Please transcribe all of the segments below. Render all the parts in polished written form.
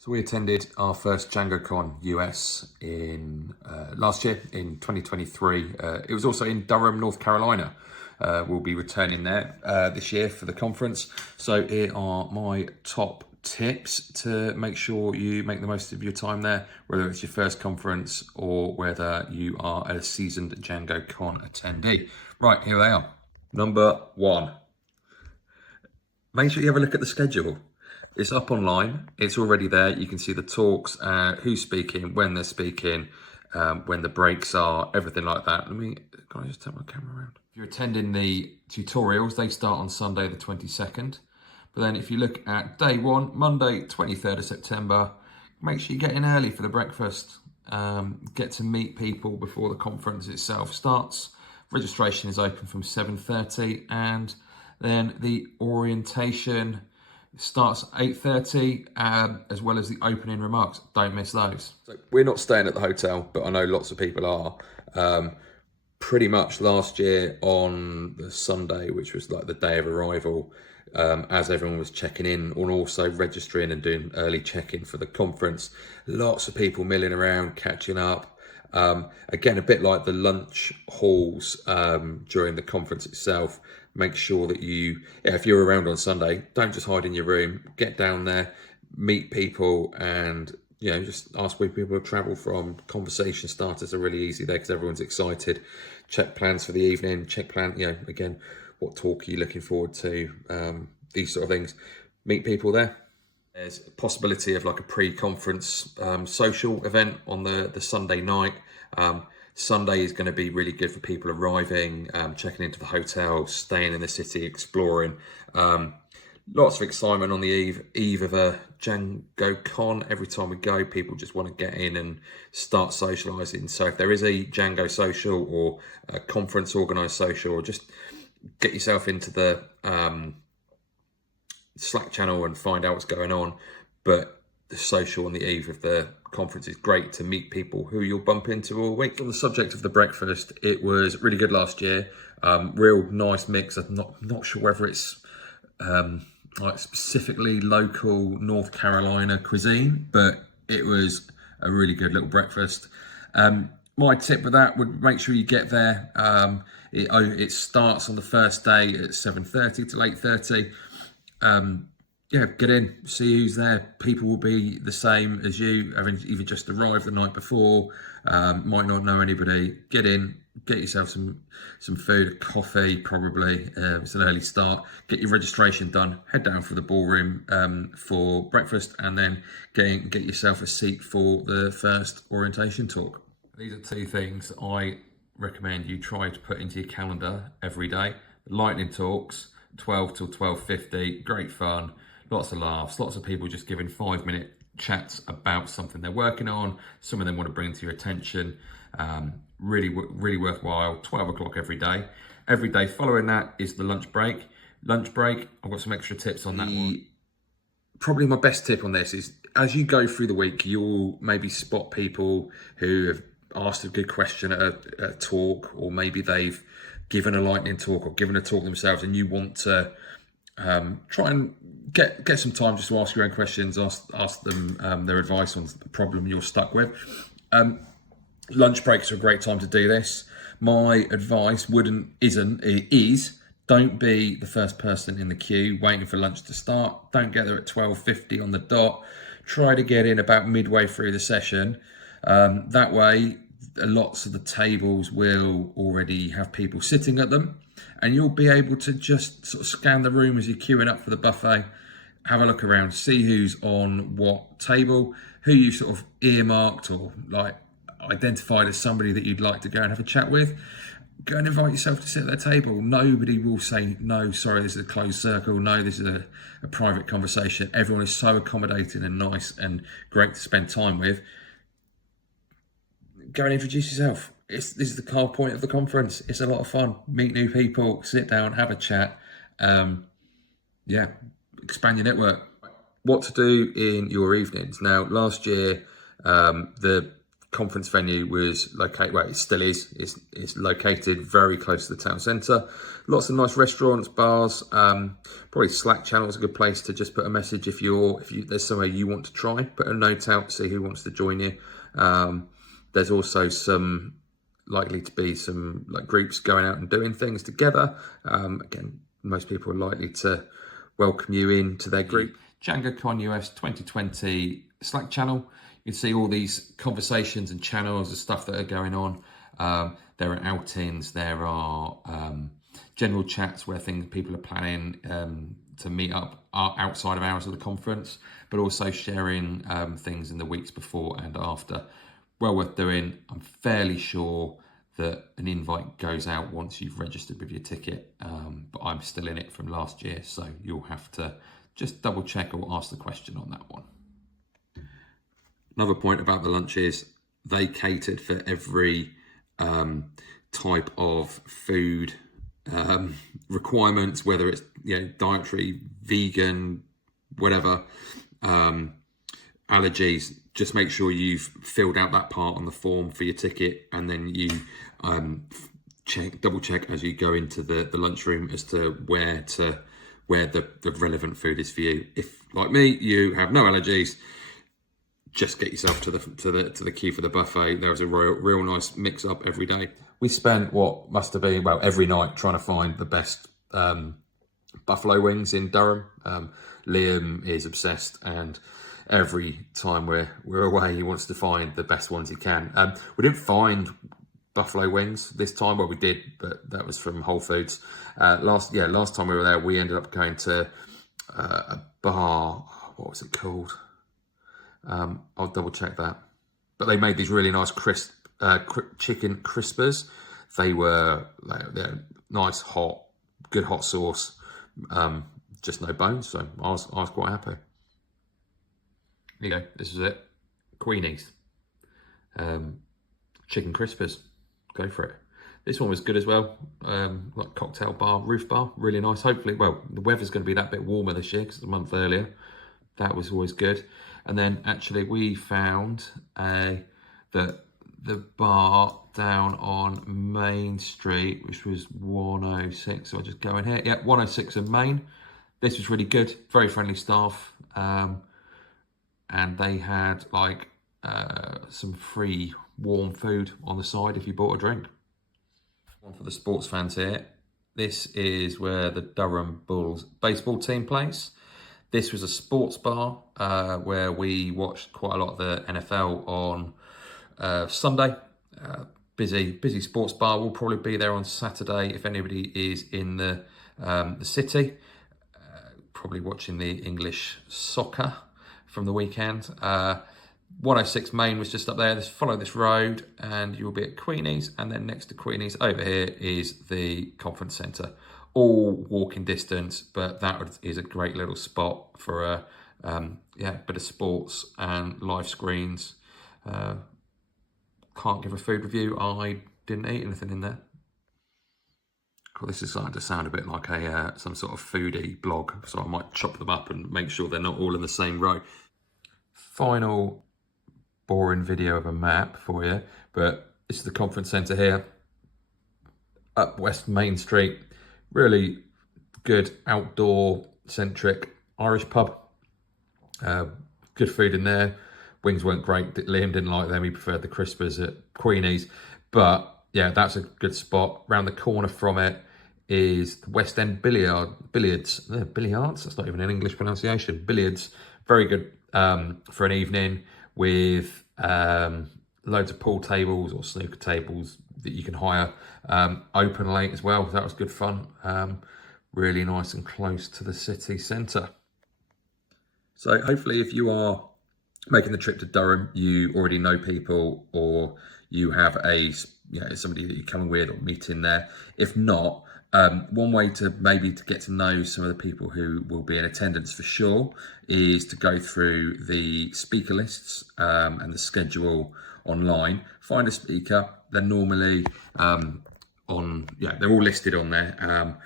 So we attended our first DjangoCon US in last year in 2023. It was also in Durham, North Carolina. We'll be returning there this year for the conference. So here are my top tips to make sure you make the most of your time there, whether it's your first conference or whether you are a seasoned DjangoCon attendee. Right, here they are. Number one, make sure you have a look at the schedule. It's up online. It's already there. You can see the talks, who's speaking, when they're speaking, when the breaks are, everything like that. Can I just turn my camera around? If you're attending the tutorials, they start on Sunday the 22nd. But then if you look at day one, Monday, 23rd of September, make sure you get in early for the breakfast. Get to meet people before the conference itself starts. Registration is open from 7:30, and then the orientation starts at 8:30, as well as the opening remarks. Don't miss those. So we're not staying at the hotel, but I know lots of people are. Pretty much last year on the Sunday, which was like the day of arrival, as everyone was checking in and also registering and doing early check-in for the conference, lots of people milling around, catching up. Again, a bit like the lunch halls during the conference itself. Make sure that if you're around on Sunday, don't just hide in your room. Get down there, meet people, and just ask where people travel from. Conversation starters are really easy there because everyone's excited. Check plans for the evening. Check again, what talk are you looking forward to? These sort of things. Meet people there. There's a possibility of like a pre-conference social event on the Sunday night. Sunday is going to be really good for people arriving, checking into the hotel, staying in the city, exploring. Lots of excitement on the eve of a DjangoCon. Every time we go, people just want to get in and start socialising. So if there is a Django social or a conference organised social, or just get yourself into the Slack channel and find out what's going on. But the social on the eve of the conference is great to meet people who you'll bump into all week. On the subject of the breakfast, it was really good last year. Real nice mix. I'm not sure whether it's like specifically local North Carolina cuisine, but it was a really good little breakfast. My tip with that would make sure you get there. It starts on the first day at 7:30 to 8:30. Get in, see who's there. People will be the same as you, having either just arrived the night before, might not know anybody. Get in, get yourself some food, coffee probably. It's an early start. Get your registration done. Head down for the ballroom for breakfast, and then get yourself a seat for the first orientation talk. These are two things I recommend you try to put into your calendar every day. Lightning talks, 12 till 12:50, great fun, lots of laughs, lots of people just giving 5-minute chats about something they're working on. Some of them want to bring to your attention. Really worthwhile. 12 o'clock every day. Every day following that is the lunch break. I've got some extra tips on that one. Probably my best tip on this is, as you go through the week, you'll maybe spot people who have asked a good question at a talk, or maybe they've given a lightning talk or given a talk themselves, and you want to try and get some time just to ask your own questions, ask them their advice on the problem you're stuck with. Lunch breaks are a great time to do this. My advice is don't be the first person in the queue waiting for lunch to start. Don't get there at 12:50 on the dot. Try to get in about midway through the session. That way, lots of the tables will already have people sitting at them, and you'll be able to just sort of scan the room as you're queuing up for the buffet, have a look around, see who's on what table, who you sort of earmarked or like identified as somebody that you'd like to go and have a chat with. Go and invite yourself to sit at their table. Nobody will say, no, sorry, this is a closed circle. No, this is a private conversation. Everyone is so accommodating and nice and great to spend time with. Go and introduce yourself. This is the whole point of the conference. It's a lot of fun. Meet new people, sit down, have a chat. Expand your network. What to do in your evenings. Now, last year, the conference venue was located, well, it still is, it's located very close to the town centre. Lots of nice restaurants, bars, probably Slack channel is a good place to just put a message if there's somewhere you want to try, put a note out, see who wants to join you. There's also likely to be some like groups going out and doing things together. Again, most people are likely to welcome you into their group. DjangoCon US 2020 Slack channel. You can see all these conversations and channels and stuff that are going on. There are outings, there are general chats where people are planning to meet up outside of hours of the conference, but also sharing things in the weeks before and after. Well worth doing. I'm fairly sure that an invite goes out once you've registered with your ticket, but I'm still in it from last year, so you'll have to just double check or ask the question on that one. Another point about the lunch is they catered for every type of food requirements, whether it's dietary, vegan, whatever, allergies. Just make sure you've filled out that part on the form for your ticket, and then you double check as you go into the lunchroom as to where the relevant food is for you. If, like me, you have no allergies, just get yourself to the queue for the buffet. There was a real nice mix up every day. We spent what must have been, well, every night trying to find the best buffalo wings in Durham. Liam is obsessed, and every time we're away, he wants to find the best ones he can. We didn't find buffalo wings this time. Well, we did, but that was from Whole Foods. Last time we were there, we ended up going to a bar. What was it called? I'll double check that. But they made these really nice crisp chicken crispers. They're nice, hot, good hot sauce. Just no bones, so I was quite happy. There you go. This is it. Queenie's. Chicken crispers. Go for it. This one was good as well. Like cocktail bar, roof bar. Really nice. Hopefully, well, the weather's going to be that bit warmer this year because it's a month earlier. That was always good. And then actually we found that the bar down on Main Street, which was 106. So I'll just go in here. Yeah, 106 in Main. This was really good. Very friendly staff. And they had like some free warm food on the side if you bought a drink. One for the sports fans here. This is where the Durham Bulls baseball team plays. This was a sports bar where we watched quite a lot of the NFL on Sunday. Busy sports bar. We'll probably be there on Saturday if anybody is in the city. Probably watching the English soccer from the weekend. 106 Main was just up there. Just follow this road and you'll be at Queenie's, and then next to Queenie's over here is the conference centre. All walking distance, but that is a great little spot for a bit of sports and live screens. Can't give a food review. I didn't eat anything in there. Well, this is starting to sound a bit like some sort of foodie blog, so I might chop them up and make sure they're not all in the same row. Final boring video of a map for you, but this is the conference centre here, up West Main Street. Really good outdoor centric Irish pub. Good food in there. Wings weren't great. Liam didn't like them. He preferred the crispers at Queenie's. But yeah, that's a good spot. Round the corner from it is the West End Billiards. Billiards? That's not even an English pronunciation. Billiards. Very good for an evening with loads of pool tables or snooker tables that you can hire open late as well. That was good fun. Really nice and close to the city centre. So hopefully if you are making the trip to Durham, you already know people, or you have somebody that you're coming with or meeting there. If not, one way to get to know some of the people who will be in attendance for sure is to go through the speaker lists and the schedule online. Find a speaker. They're normally they're all listed on there.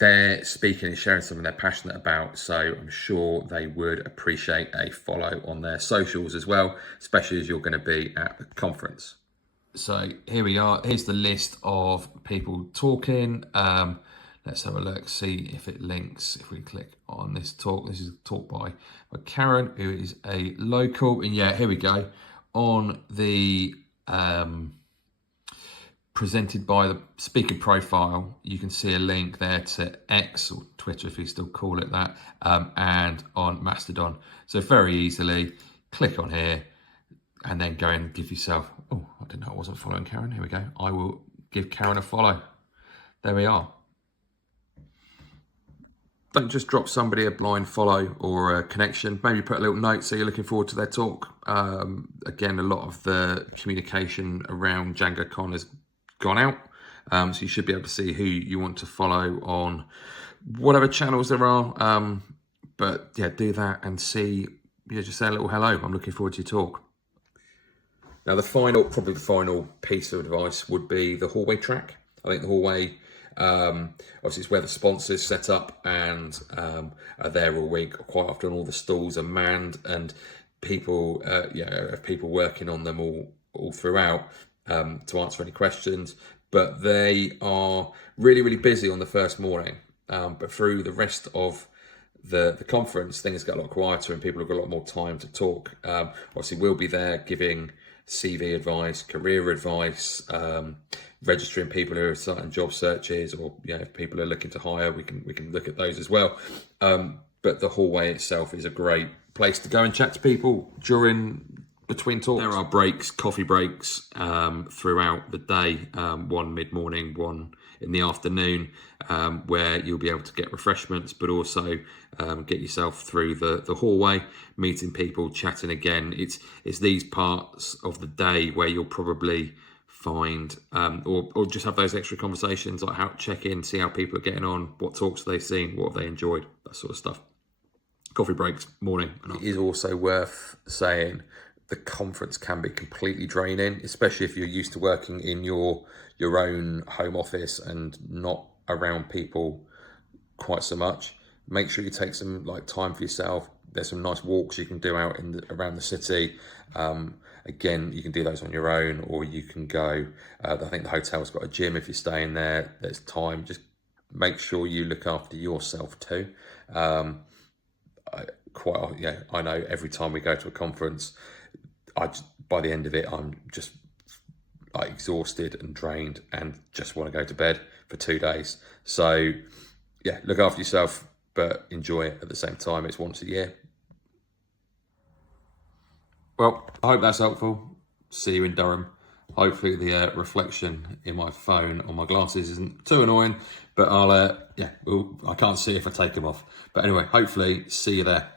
they're speaking and sharing something they're passionate about, so I'm sure they would appreciate a follow on their socials as well, especially as you're going to be at the conference. So here we are. Here's the list of people talking. Let's have a look, see if it links. If we click on this talk, this is a talk by Karen, who is a local. And yeah, here we go. On the presented by the speaker profile, you can see a link there to X, or Twitter if you still call it that, and on Mastodon. So very easily click on here and then go and give yourself, oh, I didn't know I wasn't following Karen. Here we go. I will give Karen a follow. There we are. Don't just drop somebody a blind follow or a connection. Maybe put a little note so you're looking forward to their talk. Again, a lot of the communication around DjangoCon has gone out. So you should be able to see who you want to follow on whatever channels there are. But yeah, do that and see, yeah, just say a little hello. I'm looking forward to your talk. Now, probably the final piece of advice would be the hallway track. I think the hallway, obviously it's where the sponsors set up and are there all week. Quite often all the stalls are manned and people, have people working on them all throughout to answer any questions. But they are really, really busy on the first morning. But through the rest of the conference, things get a lot quieter and people have got a lot more time to talk. Obviously, we'll be there giving CV advice, career advice, registering people who are starting job searches, or if people are looking to hire, we can look at those as well. But the hallway itself is a great place to go and chat to people between talks. There are breaks, coffee breaks throughout the day, one mid-morning, one in the afternoon, where you'll be able to get refreshments, but also get yourself through the hallway, meeting people, chatting again. It's these parts of the day where you'll probably find, or just have those extra conversations, like how check in, see how people are getting on, what talks have they seen, what have they enjoyed, that sort of stuff. Coffee breaks, morning. It is also worth saying the conference can be completely draining, especially if you're used to working in your own home office and not around people quite so much. Make sure you take some time for yourself. There's some nice walks you can do out around the city. Again, you can do those on your own, or you can go. I think the hotel's got a gym if you're staying there. There's time. Just make sure you look after yourself too. I know every time we go to a conference, by the end of it, I'm just exhausted and drained and just want to go to bed for 2 days. So yeah, look after yourself, but enjoy it at the same time. It's once a year. Well, I hope that's helpful. See you in Durham. Hopefully the reflection in my phone on my glasses isn't too annoying, but I can't see if I take them off. But anyway, hopefully see you there.